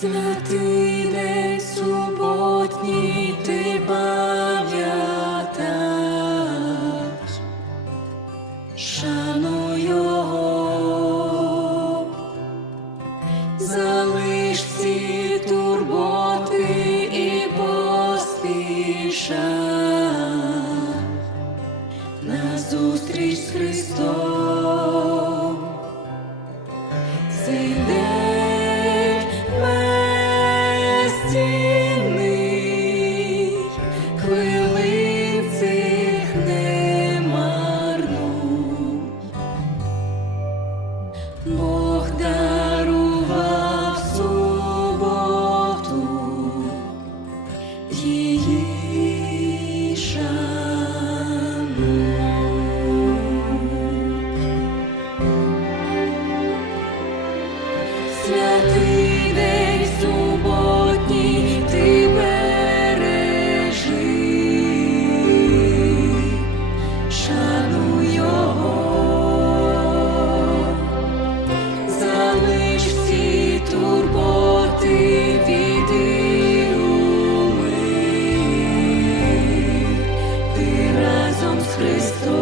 Святий день суботній ти пам'ятаєш, шануй його, турботи і поспішай. На зустріч з Христом. Цей Бог дарував суботу, її Христос.